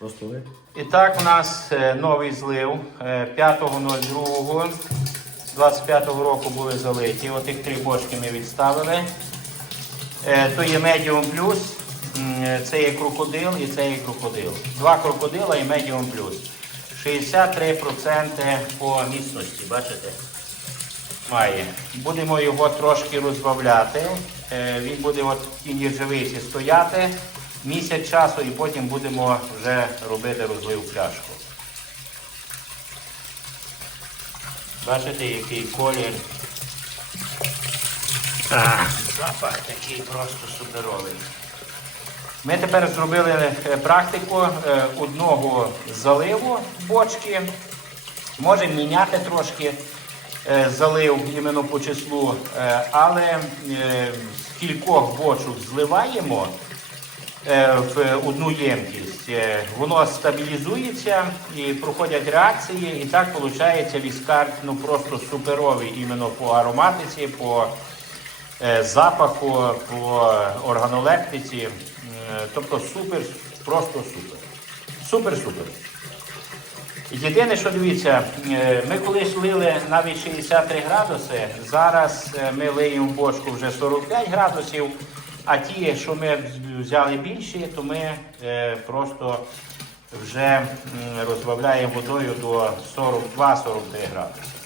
Просто? І так, у нас е, новий злив е, 5.02.25 року були залиті. Отих три бочки ми відставили. Е, То є Medium Plus, е, це є крокодил і це є крокодил. Два крокодила і Medium Plus. 63% по міцності, бачите? Має. Будемо його трошки розбавляти. Е, Він буде от в тій нержавиці стояти місяць часу і потім будемо вже робити розлив пляшку. Бачите, який колір. А, запах такий просто суперовий. Ми тепер зробили е, практику е, одного заливу бочки. Можемо міняти трошки е, залив іменно по числу, але з кількох бочок зливаємо в одну ємкість. Е, Воно стабілізується і проходять реакції, і так виходить віскар ну, просто суперовий іменно по ароматиці, по е, запаху, по органолептиці. Е, Тобто супер, просто супер. Супер-супер. Єдине, що дивіться, е, ми колись лили навіть 63 градуси, зараз е, ми лиємо бочку вже 45 градусів, а ті, що ми взяли більші, то ми е, просто вже розбавляємо водою до 42-43 градуси.